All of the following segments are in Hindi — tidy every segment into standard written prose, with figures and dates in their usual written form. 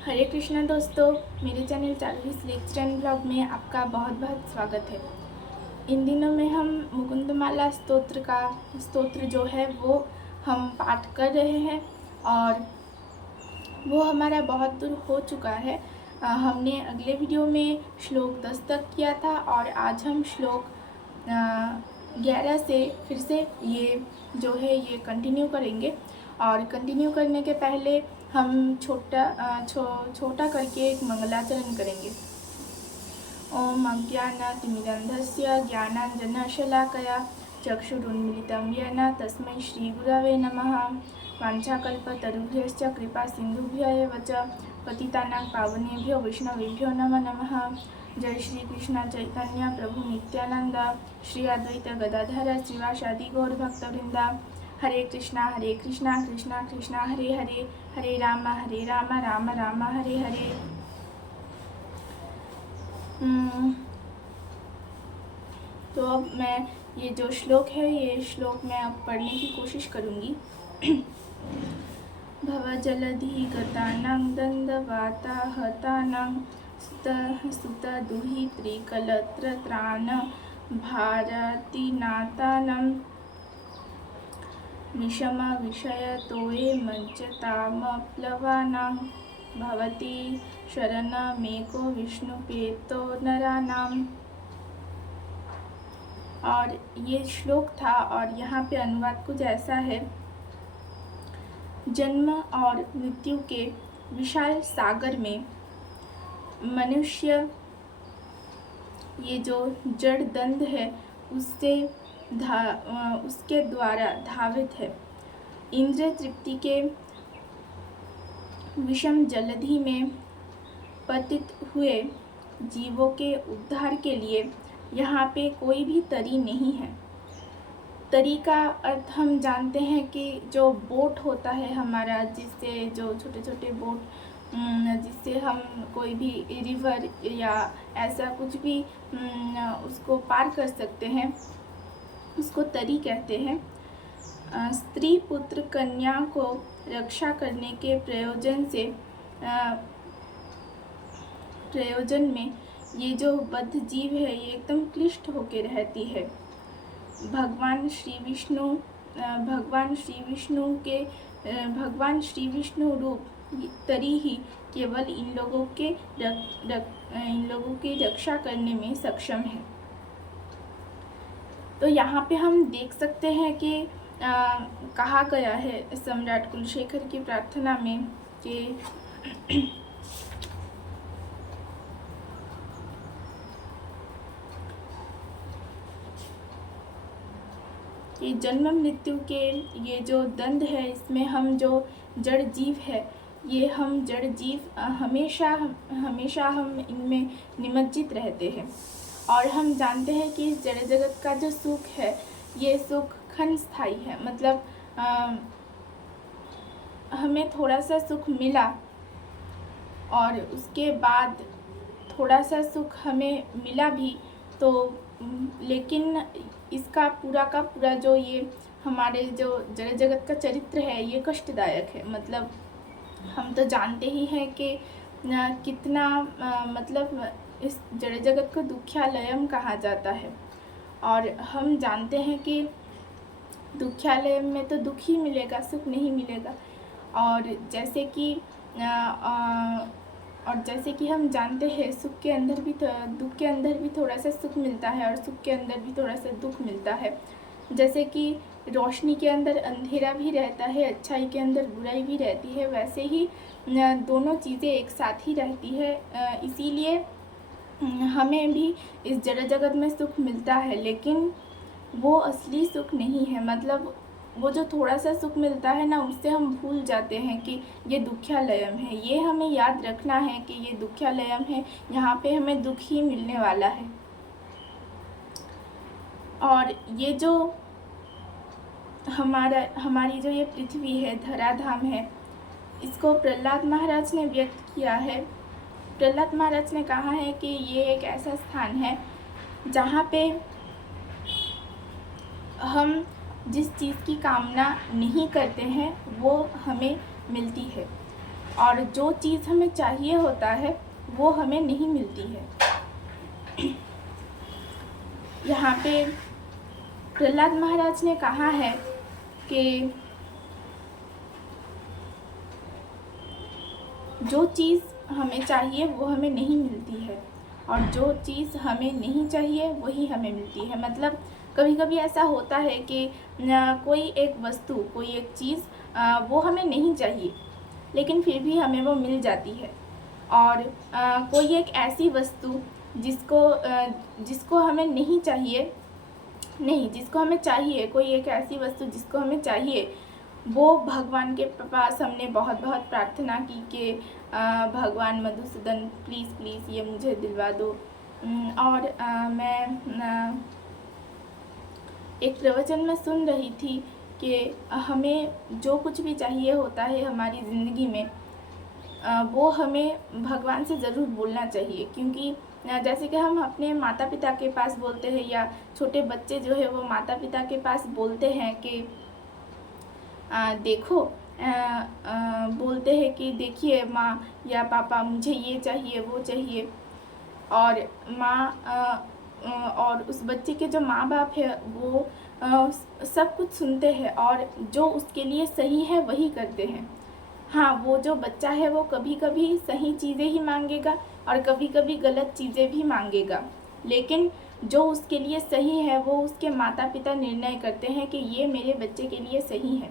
हरे कृष्णा दोस्तों, मेरे चैनल चार्वीस लेक्चर ब्लॉग में आपका बहुत बहुत स्वागत है। इन दिनों में हम मुकुंदमाला स्तोत्र जो है वो हम पाठ कर रहे हैं और वो हमारा बहुत दूर हो चुका है। हमने अगले वीडियो में श्लोक 10 तक किया था और आज हम श्लोक 11 से फिर से ये जो है ये कंटिन्यू करेंगे। और कंटिन्यू करने के पहले हम छोटा करके एक मंगलाचरण करेंगे। ओम अज्ञानातिमिरन्धस्य ज्ञानाञ्जनशलाकया चक्षुरुन्मीलितं येन तस्मै श्रीगुरवे नमः। वाञ्छाकल्पतरुभ्यश्च कृपासिन्धुभ्य एव च पतितानां पावनेभ्यो वैष्णवेभ्यो नमो नमः। जय श्री कृष्ण चैतन्य प्रभु नित्यानंद श्री अद्वैत गदाधर श्रीवासादि गौर भक्तवृंद। हरे कृष्णा कृष्णा कृष्णा हरे हरे, हरे राम राम राम हरे हरे। तो अब मैं ये जो श्लोक है ये श्लोक मैं अब पढ़ने की कोशिश करूँगी। भवजलधि गतानां दंडवाताहतानां सुतदुहितृकलत्रत्राण भारतीनाथानां विषमविषयतोये मज्जतामप्लवानां भवति शरणमेको विष्णुपेतो नरानाम। और ये श्लोक था और यहाँ पे अनुवाद कुछ ऐसा है। जन्म और मृत्यु के विशाल सागर में मनुष्य ये जो जड़ दंड है उसके द्वारा धावित है। इंद्रिय तृप्ति के विषम जलधि में पतित हुए जीवों के उद्धार के लिए यहाँ पे कोई भी तरी नहीं है। तरी का अर्थ हम जानते हैं कि जो बोट होता है हमारा, जिससे जो छोटे छोटे बोट जिससे हम कोई भी रिवर या ऐसा कुछ भी उसको पार कर सकते हैं, उसको तरी कहते हैं। स्त्री पुत्र कन्या को रक्षा करने के प्रयोजन में ये जो बद्ध जीव है ये एकदम क्लिष्ट होकर रहती है। भगवान श्री विष्णु रूप तरी ही केवल इन लोगों की रक्षा करने में सक्षम है। तो यहाँ पे हम देख सकते हैं कि कहा गया है सम्राट कुलशेखर की प्रार्थना में कि ये जन्म मृत्यु के ये जो दंड है इसमें हम जो जड़ जीव है ये हम जड़ जीव हमेशा हम इनमें निमज्जित रहते हैं। और हम जानते हैं कि इस जड़ जगत का जो सुख है ये सुख क्षणस्थायी है। मतलब हमें थोड़ा सा सुख मिला और उसके बाद थोड़ा सा सुख हमें मिला भी तो लेकिन इसका पूरा का पूरा जो ये हमारे जो जड़ जगत का चरित्र है ये कष्टदायक है। मतलब हम तो जानते ही हैं कि कितना मतलब इस जड़ जगत को दुख्यालयम कहा जाता है। और हम जानते हैं कि दुख्यालय में तो दुख ही मिलेगा, सुख नहीं मिलेगा। और जैसे कि हम जानते हैं दुख के अंदर भी थोड़ा सा सुख मिलता है और सुख के अंदर भी थोड़ा सा दुख मिलता है। जैसे कि रोशनी के अंदर अंधेरा भी रहता है, अच्छाई के अंदर बुराई भी रहती है, वैसे ही दोनों चीज़ें एक साथ ही रहती है। इसीलिए हमें भी इस जड़ जगत में सुख मिलता है लेकिन वो असली सुख नहीं है। मतलब वो जो थोड़ा सा सुख मिलता है ना उससे हम भूल जाते हैं कि ये दुख्यालयम है। ये हमें याद रखना है कि ये दुख्यालयम है, यहाँ पे हमें दुख ही मिलने वाला है। और ये जो हमारी जो ये पृथ्वी है, धराधाम है, इसको प्रहलाद महाराज ने व्यक्त किया है। प्रहलाद महाराज ने कहा है कि ये एक ऐसा स्थान है जहाँ पे हम जिस चीज़ की कामना नहीं करते हैं वो हमें मिलती है। और जो चीज़ हमें चाहिए होता है वो हमें नहीं मिलती है। यहाँ पे प्रहलाद महाराज ने कहा है कि जो चीज़ हमें चाहिए वो हमें नहीं मिलती है और जो चीज़ हमें नहीं चाहिए वही हमें मिलती है। मतलब कभी कभी ऐसा होता है कि कोई एक वस्तु, कोई एक चीज़ वो हमें नहीं चाहिए लेकिन फिर भी हमें वो मिल जाती है। और कोई एक ऐसी वस्तु जिसको हमें नहीं चाहिए, जिसको हमें चाहिए, कोई एक ऐसी वस्तु जिसको हमें चाहिए, वो भगवान के पास हमने बहुत बहुत प्रार्थना की कि भगवान मधुसूदन प्लीज़ ये मुझे दिलवा दो। और मैं एक प्रवचन में सुन रही थी कि हमें जो कुछ भी चाहिए होता है हमारी ज़िंदगी में वो हमें भगवान से ज़रूर बोलना चाहिए। क्योंकि जैसे कि हम अपने माता पिता के पास बोलते हैं या छोटे बच्चे जो है वो माता पिता के पास बोलते हैं कि देखो, बोलते हैं कि देखिए माँ या पापा मुझे ये चाहिए वो चाहिए। और माँ और उस बच्चे के जो माँ बाप है वो सब कुछ सुनते हैं और जो उसके लिए सही है वही करते हैं। हाँ, वो जो बच्चा है वो कभी कभी सही चीज़ें ही मांगेगा और कभी कभी गलत चीज़ें भी मांगेगा, लेकिन जो उसके लिए सही है वो उसके माता पिता निर्णय करते हैं कि ये मेरे बच्चे के लिए सही है।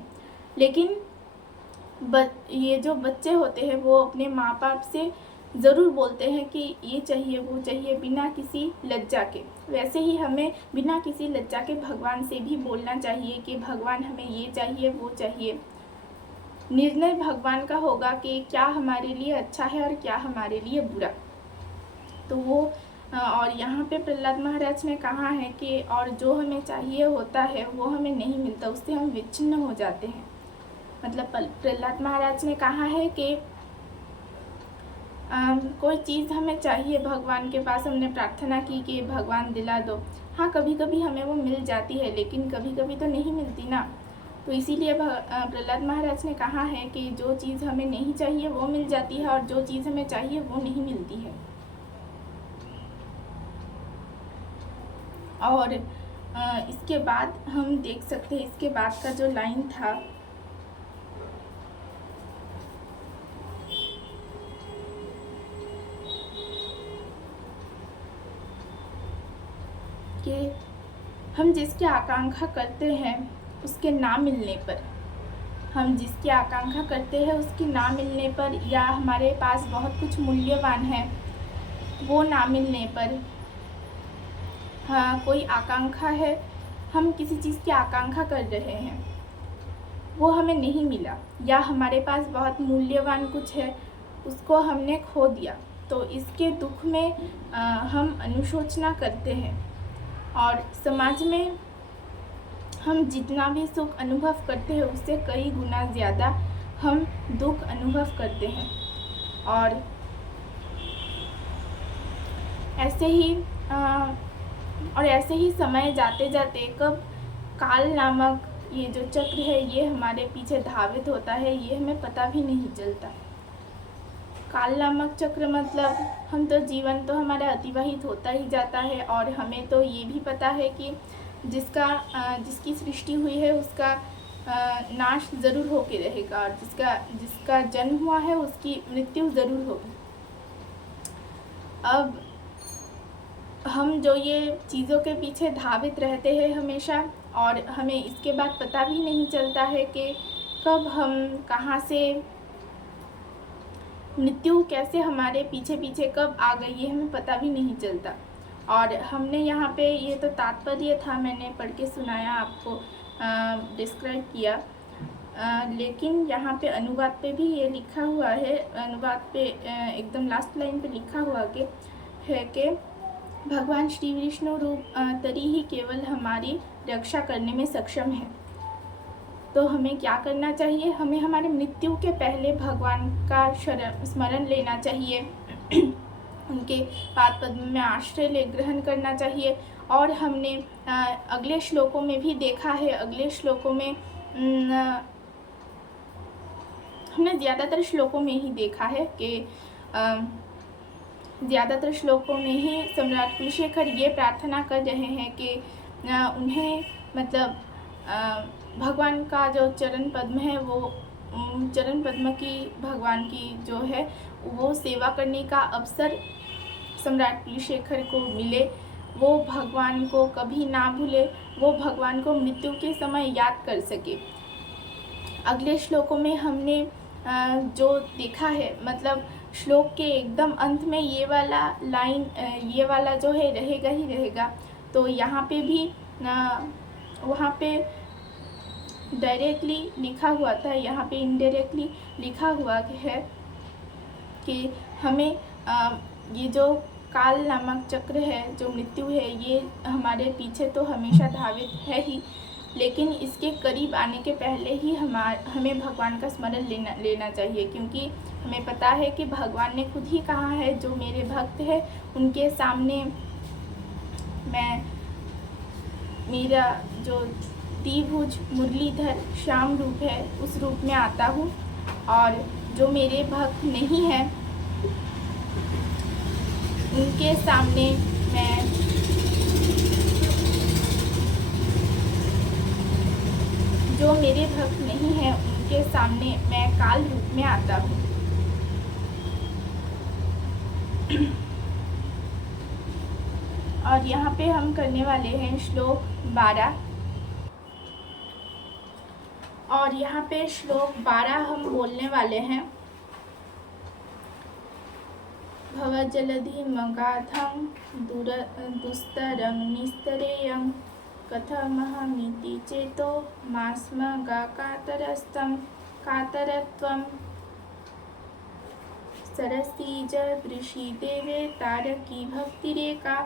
लेकिन ये जो बच्चे होते हैं वो अपने माँ बाप से ज़रूर बोलते हैं कि ये चाहिए वो चाहिए बिना किसी लज्जा के। वैसे ही हमें बिना किसी लज्जा के भगवान से भी बोलना चाहिए कि भगवान हमें ये चाहिए वो चाहिए। निर्णय भगवान का होगा कि क्या हमारे लिए अच्छा है और क्या हमारे लिए बुरा। तो वो और यहाँ पे प्रहलाद महाराज ने कहा है कि और जो हमें चाहिए होता है वो हमें नहीं मिलता, उससे हम विच्छिन्न हो जाते हैं। मतलब प्रहलाद महाराज ने कहा है कि कोई चीज़ हमें चाहिए, भगवान के पास हमने प्रार्थना की कि भगवान दिला दो। हाँ, कभी कभी हमें वो मिल जाती है लेकिन कभी कभी तो नहीं मिलती ना। तो इसीलिए प्रहलाद महाराज ने कहा है कि जो चीज़ हमें नहीं चाहिए वो मिल जाती है और जो चीज़ हमें चाहिए वो नहीं मिलती है। और इसके बाद हम देख सकते हैं, इसके बाद का जो लाइन था कि हम जिसकी आकांक्षा करते हैं उसके ना मिलने पर, हम जिसकी आकांक्षा करते हैं उसकी ना मिलने पर, या हमारे पास बहुत कुछ मूल्यवान है वो ना मिलने पर, हाँ कोई आकांक्षा है, हम किसी चीज़ की आकांक्षा कर रहे हैं वो हमें नहीं मिला, या हमारे पास बहुत मूल्यवान कुछ है उसको हमने खो दिया, तो इसके दुख में हम अनुशोचना करते हैं। और समाज में हम जितना भी सुख अनुभव करते हैं उससे कई गुना ज़्यादा हम दुख अनुभव करते हैं। और ऐसे ही समय जाते जाते कब काल नामक ये जो चक्र है ये हमारे पीछे धावित होता है, ये हमें पता भी नहीं चलता। काल नामक चक्र मतलब हम तो जीवन तो हमारा अतिवाहित होता ही जाता है और हमें तो ये भी पता है कि जिसकी सृष्टि हुई है उसका नाश ज़रूर होके रहेगा और जिसका जन्म हुआ है उसकी मृत्यु ज़रूर होगी। अब हम जो ये चीज़ों के पीछे धावित रहते हैं हमेशा, और हमें इसके बाद पता भी नहीं चलता है कि कब हम कहाँ से मृत्यु कैसे हमारे पीछे पीछे कब आ गई ये हमें पता भी नहीं चलता। और हमने यहाँ पे ये तो तात्पर्य था, मैंने पढ़ के सुनाया आपको, डिस्क्राइब किया, लेकिन यहाँ पे अनुवाद पे भी ये लिखा हुआ है, अनुवाद पे एकदम लास्ट लाइन पे लिखा हुआ कि भगवान श्री विष्णु रूप तरी ही केवल हमारी रक्षा करने में सक्षम है। तो हमें क्या करना चाहिए, हमें हमारे मृत्यु के पहले भगवान का स्मरण लेना चाहिए, उनके पाद पद्म में आश्रय ग्रहण करना चाहिए। और हमने अगले श्लोकों में भी देखा है, अगले श्लोकों में हमने ज़्यादातर श्लोकों में ही देखा है कि ज़्यादातर श्लोकों में ही सम्राट कुलशेखर ये प्रार्थना कर रहे हैं कि उन्हें मतलब भगवान का जो चरण पद्म है वो चरण पद्म की भगवान की जो है वो सेवा करने का अवसर सम्राट कुलशेखर को मिले, वो भगवान को कभी ना भूले, वो भगवान को मृत्यु के समय याद कर सके। अगले श्लोकों में हमने जो देखा है मतलब श्लोक के एकदम अंत में ये वाला लाइन ये वाला जो है रहेगा ही रहेगा। तो यहाँ पे भी वहाँ पे डायरेक्टली लिखा हुआ था, यहाँ पे इनडायरेक्टली लिखा हुआ है कि हमें ये जो काल नामक चक्र है, जो मृत्यु है, ये हमारे पीछे तो हमेशा धावित है ही, लेकिन इसके करीब आने के पहले ही हमें भगवान का स्मरण लेना चाहिए, क्योंकि हमें पता है कि भगवान ने खुद ही कहा है जो मेरे भक्त है उनके सामने मैं मेरा जो द्विभुज मुरलीधर श्याम रूप है उस रूप में आता हूँ, और जो मेरे भक्त नहीं हैं उनके सामने जो मेरे भक्त नहीं हैं उनके सामने मैं काल रूप में आता हूँ। और यहाँ पे हम करने वाले हैं श्लोक 12, और यहाँ पे श्लोक 12 हम बोलने वाले हैं। भवजलधिमगाधं दुस्तरं निस्तरेयं कथमहमिति चेतो मास्मगाकातरस्तं कातरत्वं सरसीज वृषि देवे तारकी भक्तिरेका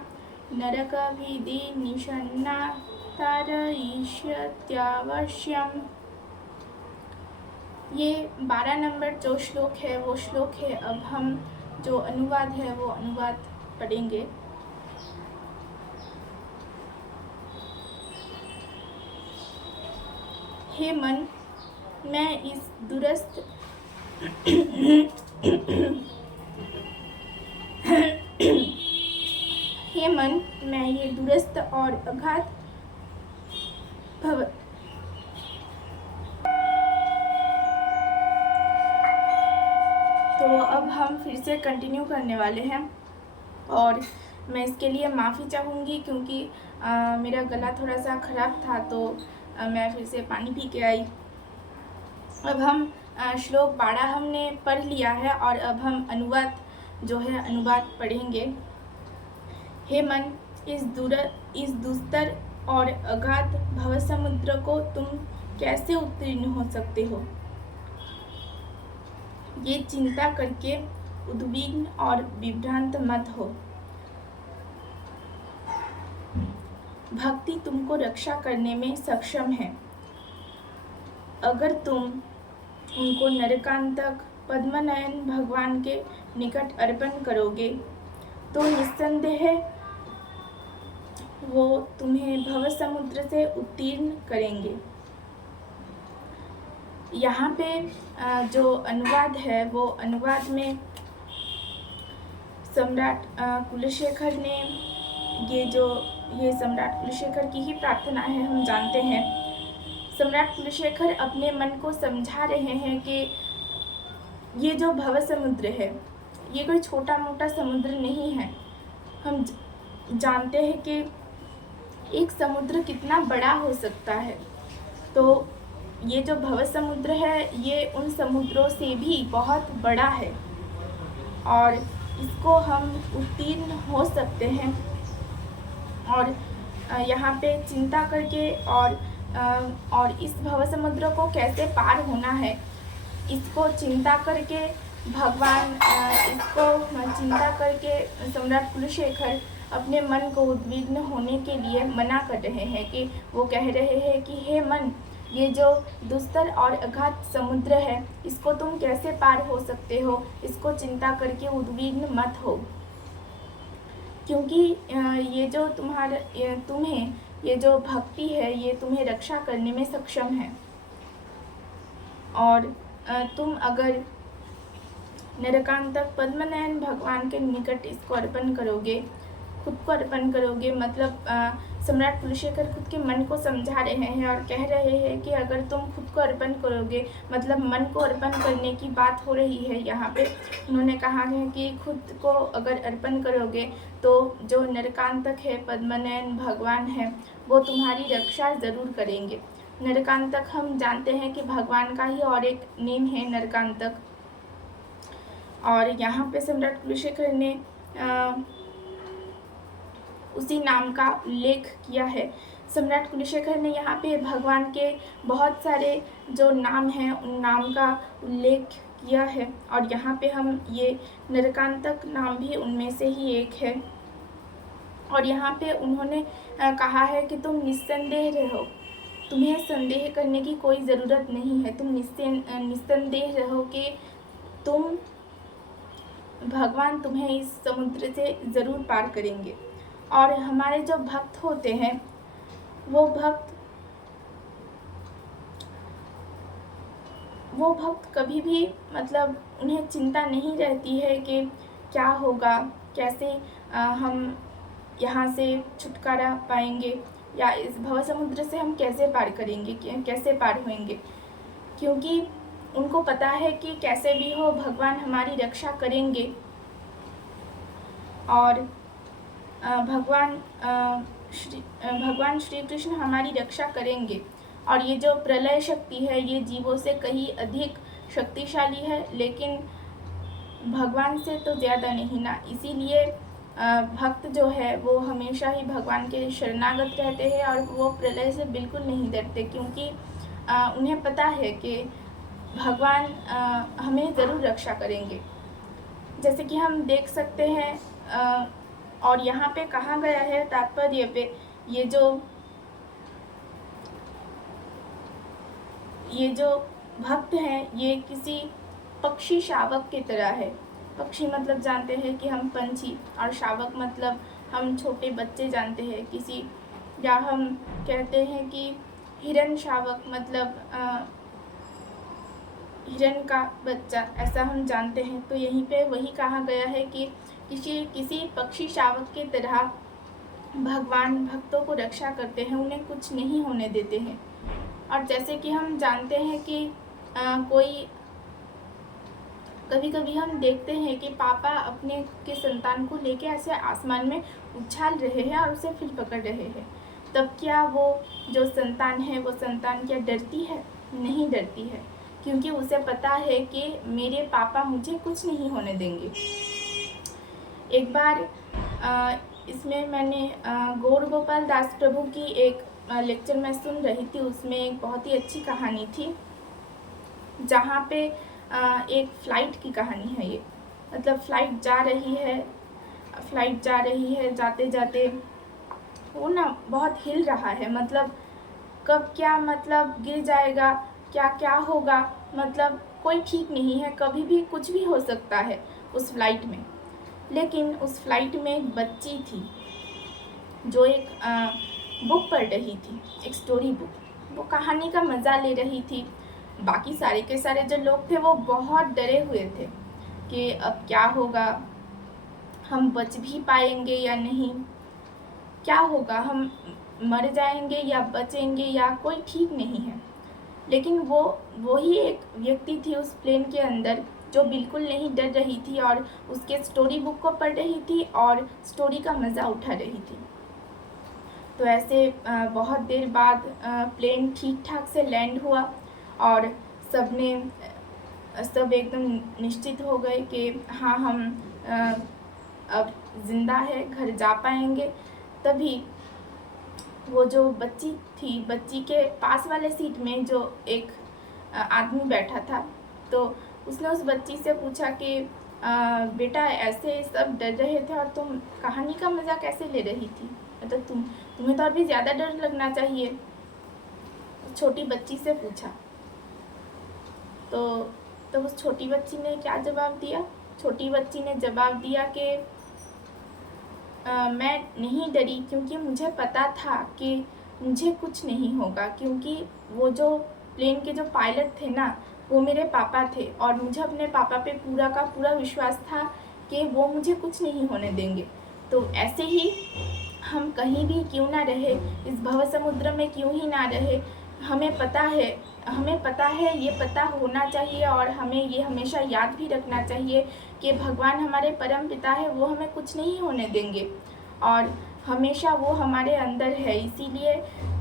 नरकभिदे निषन्ना तारयिष्यत्यावश्यम्। ये 12 नंबर जो श्लोक है वो श्लोक है। अब हम जो अनुवाद है वो अनुवाद पढ़ेंगे। हे मन, मैं इस दुरस्त हे मन, मैं ये दुरस्त और अघात भव तो अब हम फिर से कंटिन्यू करने वाले हैं, और मैं इसके लिए माफ़ी चाहूँगी क्योंकि मेरा गला थोड़ा सा ख़राब था, तो मैं फिर से पानी पी के आई। अब हम श्लोक 12 हमने पढ़ लिया है, और अब हम अनुवाद जो है अनुवाद पढ़ेंगे। हे मन, इस दुस्तर और अगाध भवसमुद्र को तुम कैसे उत्तीर्ण हो सकते हो? ये चिंता करके उद्विग्न और विभ्रांत मत हो। भक्ति तुमको रक्षा करने में सक्षम है। अगर तुम उनको नरकांतक पद्मनयन भगवान के निकट अर्पण करोगे तो निस्संदेह वो तुम्हें भव समुद्र से उत्तीर्ण करेंगे। यहाँ पे जो अनुवाद है वो अनुवाद में सम्राट कुलशेखर ने ये सम्राट कुलशेखर की ही प्रार्थना है, हम जानते हैं। सम्राट कुलशेखर अपने मन को समझा रहे हैं कि ये जो भव समुद्र है ये कोई छोटा मोटा समुद्र नहीं है। हम जानते हैं कि एक समुद्र कितना बड़ा हो सकता है, तो ये जो भव समुद्र है ये उन समुद्रों से भी बहुत बड़ा है, और इसको हम उत्तीर्ण हो सकते हैं। और यहाँ पे चिंता करके और इस भव समुद्र को कैसे पार होना है, इसको चिंता करके सम्राट कुलशेखर अपने मन को उद्विग्न होने के लिए मना कर रहे हैं कि वो कह रहे हैं कि हे मन, ये जो दुस्तर और अगाध समुद्र है इसको तुम कैसे पार हो सकते हो, इसको चिंता करके उद्विग्न मत हो, क्योंकि ये जो तुम्हें ये जो भक्ति है ये तुम्हें रक्षा करने में सक्षम है। और तुम अगर नरकांतक पद्मनयन भगवान के निकट इसको अर्पण करोगे, खुद को अर्पण करोगे, मतलब सम्राट कुलशेखर खुद के मन को समझा रहे हैं और कह रहे हैं कि अगर तुम खुद को अर्पण करोगे, मतलब मन को अर्पण करने की बात हो रही है यहाँ पे। उन्होंने कहा है कि खुद को अगर अर्पण करोगे तो जो नरकांतक है पद्मनयन भगवान है वो तुम्हारी रक्षा ज़रूर करेंगे। नरकांतक हम जानते हैं कि भगवान का ही और एक नेम है नरकांतक। और यहाँ पे सम्राट कुलशेखर ने उसी नाम का उल्लेख किया है। सम्राट कुलशेखर ने यहाँ पे भगवान के बहुत सारे जो नाम हैं उन नाम का उल्लेख किया है और यहाँ पे हम ये नरकांतक नाम भी उनमें से ही एक है। और यहाँ पे उन्होंने कहा है कि तुम निस्संदेह रहो, तुम्हें संदेह करने की कोई ज़रूरत नहीं है, तुम निस्संदेह रहो कि तुम भगवान तुम्हें इस समुद्र से ज़रूर पार करेंगे। और हमारे जो भक्त होते हैं वो भक्त कभी भी, मतलब उन्हें चिंता नहीं रहती है कि क्या होगा, कैसे हम यहाँ से छुटकारा पाएंगे या इस भव समुद्र से हम कैसे पार करेंगे, कैसे पार होंगे, क्योंकि उनको पता है कि कैसे भी हो भगवान हमारी रक्षा करेंगे और भगवान श्री कृष्ण हमारी रक्षा करेंगे। और ये जो प्रलय शक्ति है ये जीवों से कहीं अधिक शक्तिशाली है, लेकिन भगवान से तो ज़्यादा नहीं ना। इसीलिए भक्त जो है वो हमेशा ही भगवान के शरणागत रहते हैं और वो प्रलय से बिल्कुल नहीं डरते, क्योंकि उन्हें पता है कि भगवान हमें ज़रूर रक्षा करेंगे। जैसे कि हम देख सकते हैं और यहाँ पे कहा गया है तात्पर्य पे, ये जो भक्त हैं ये किसी पक्षी शावक की तरह है। पक्षी मतलब जानते हैं कि हम पंछी, और शावक मतलब हम छोटे बच्चे जानते हैं किसी, या हम कहते हैं कि हिरन शावक मतलब हिरन का बच्चा, ऐसा हम जानते हैं। तो यहीं पे वही कहा गया है कि किसी पक्षी शावक की तरह भगवान भक्तों को रक्षा करते हैं, उन्हें कुछ नहीं होने देते हैं। और जैसे कि हम जानते हैं कि कभी कभी हम देखते हैं कि पापा अपने के संतान को लेके ऐसे आसमान में उछाल रहे हैं और उसे फिर पकड़ रहे हैं, तब क्या वो जो संतान है वो संतान क्या डरती है? नहीं डरती है, क्योंकि उसे पता है कि मेरे पापा मुझे कुछ नहीं होने देंगे। एक बार इसमें मैंने गौर गोपाल दास प्रभु की एक लेक्चर में सुन रही थी, उसमें एक बहुत ही अच्छी कहानी थी, जहाँ पे एक फ़्लाइट की कहानी है ये। मतलब फ़्लाइट जा रही है, जाते जाते वो ना बहुत हिल रहा है, मतलब कब क्या मतलब गिर जाएगा, क्या क्या होगा, मतलब कोई ठीक नहीं है, कभी भी कुछ भी हो सकता है उस फ्लाइट में। लेकिन उस फ्लाइट में एक बच्ची थी जो एक बुक पढ़ रही थी, एक स्टोरी बुक, वो कहानी का मज़ा ले रही थी। बाकी सारे के सारे जो लोग थे वो बहुत डरे हुए थे कि अब क्या होगा, हम बच भी पाएंगे या नहीं, क्या होगा, हम मर जाएंगे या बचेंगे या कोई ठीक नहीं है। लेकिन वो ही एक व्यक्ति थी उस प्लेन के अंदर जो बिल्कुल नहीं डर रही थी और उसके स्टोरी बुक को पढ़ रही थी और स्टोरी का मज़ा उठा रही थी। तो ऐसे बहुत देर बाद प्लेन ठीक ठाक से लैंड हुआ और सब एकदम निश्चित हो गए कि हाँ हम अब ज़िंदा है, घर जा पाएंगे। तभी वो जो बच्ची थी, बच्ची के पास वाले सीट में जो एक आदमी बैठा था, तो उसने उस बच्ची से पूछा कि बेटा ऐसे सब डर रहे थे और तुम कहानी का मज़ा कैसे ले रही थी, मतलब तुम्हें तो और भी ज़्यादा डर लगना चाहिए, छोटी बच्ची से पूछा। तो उस छोटी बच्ची ने क्या जवाब दिया? छोटी बच्ची ने जवाब दिया कि मैं नहीं डरी, क्योंकि मुझे पता था कि मुझे कुछ नहीं होगा, क्योंकि वो जो प्लेन के जो पायलट थे ना, वो मेरे पापा थे और मुझे अपने पापा पे पूरा का पूरा विश्वास था कि वो मुझे कुछ नहीं होने देंगे। तो ऐसे ही हम कहीं भी क्यों ना रहे, इस भव समुद्र में क्यों ही ना रहे, हमें पता है, ये पता होना चाहिए और हमें ये हमेशा याद भी रखना चाहिए कि भगवान हमारे परम पिता है, वो हमें कुछ नहीं होने देंगे और हमेशा वो हमारे अंदर है। इसीलिए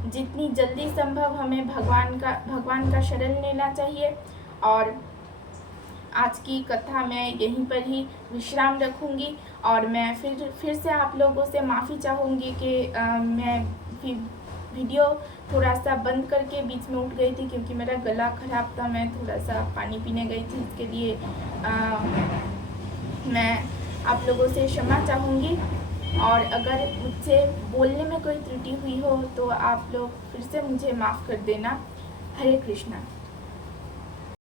जितनी जल्दी संभव हमें भगवान का शरण लेना चाहिए। और आज की कथा मैं यहीं पर ही विश्राम रखूँगी और मैं फिर से आप लोगों से माफ़ी चाहूँगी कि मैं वीडियो थोड़ा सा बंद करके बीच में उठ गई थी क्योंकि मेरा गला ख़राब था। मैं थोड़ा सा पानी पीने गई थी, इसके लिए मैं आप लोगों से क्षमा चाहूँगी। और अगर मुझसे बोलने में कोई त्रुटि हुई हो तो आप लोग फिर से मुझे माफ़ कर देना। हरे कृष्णा।